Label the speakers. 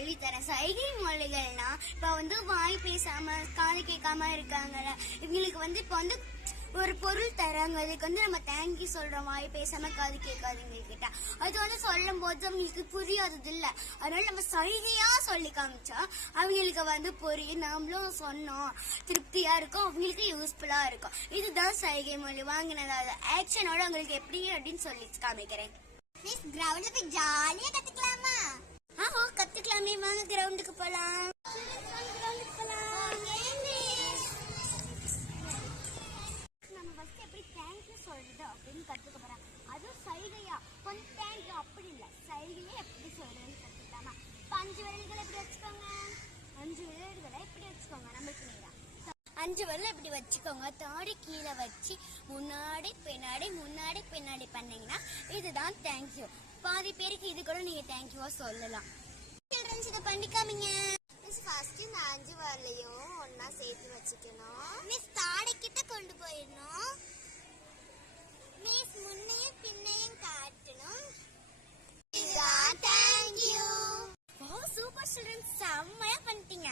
Speaker 1: சொல்லித்தரேன் சைகை மொழிகள்னா இப்ப வந்து வாய் பேசாம காது கேட்காம இருக்காங்கல்ல. இவங்களுக்கு வந்து இப்ப வந்து ஒரு பொருள் தராங்க. அதுக்கு வந்து நம்ம தேங்க்யூ சொல்றோம். வாய் பேசாம காது கேட்காதுங்க கிட்ட அது வந்து சொல்லும் போது அவங்களுக்கு புரியாதது இல்ல அதனால நம்ம சைகையா சொல்லி காமிச்சா அவங்களுக்கு வந்து புரியும். நம்மளும் சொன்னோம். திருப்தியா இருக்கும். அவங்களுக்கு யூஸ்ஃபுல்லா இருக்கும். இதுதான் சைகை மொழி. வாங்கினதாவது ஆக்ஷனோட அவங்களுக்கு எப்படி அப்படின்னு சொல்லி காமிக்கிறேன். மிஸ் கிரவுண்ட்ல போய் ஜாலியா கத்துக்கலாமா? போலாம். நம்ம ஃபர்ஸ்ட் எப்படி தேங்க்யூ சொல்றது அப்படின்னு கத்துக்க போறோம் அதுவும் சைகையா. கொஞ்சம் தேங்க்யூ அப்படி இல்ல. சைகையே எப்படி சொல்றதுன்னு கத்துக்கலாமா? இப்ப அஞ்சு விரல்களை எப்படி வச்சுக்கோங்க? அஞ்சு விரல்களை இப்படி வச்சுக்கோங்க? நம்மளுக்கு நேரா அஞ்சு விரல் இப்படி வச்சுக்கோங்க? தாடி கீழே வச்சு முன்னாடி பின்னாடி முன்னாடி பின்னாடி பண்ணீங்கன்னா இதுதான் தேங்க்யூ பாதி பேருக்கு இது கூட நீங்க தேங்க்யூவா சொல்லலாம். சில்ட்ரன்ஸ் இதை பண்ணிக்காமீங்க? மிஸ் ஃபர்ஸ்ட் இந்த அஞ்சு வரலையும் ஒன்னா சேர்த்து வச்சுக்கணும். மிஸ் தாடை கிட்ட கொண்டு போயிடணும். மிஸ் முன்னையும் பின்னையும் காட்டணும். இதுதான் தேங்க்யூ ஓ சூப்பர் ஸ்டூடெண்ட்ஸ் செம்மையா பண்ணிட்டீங்க.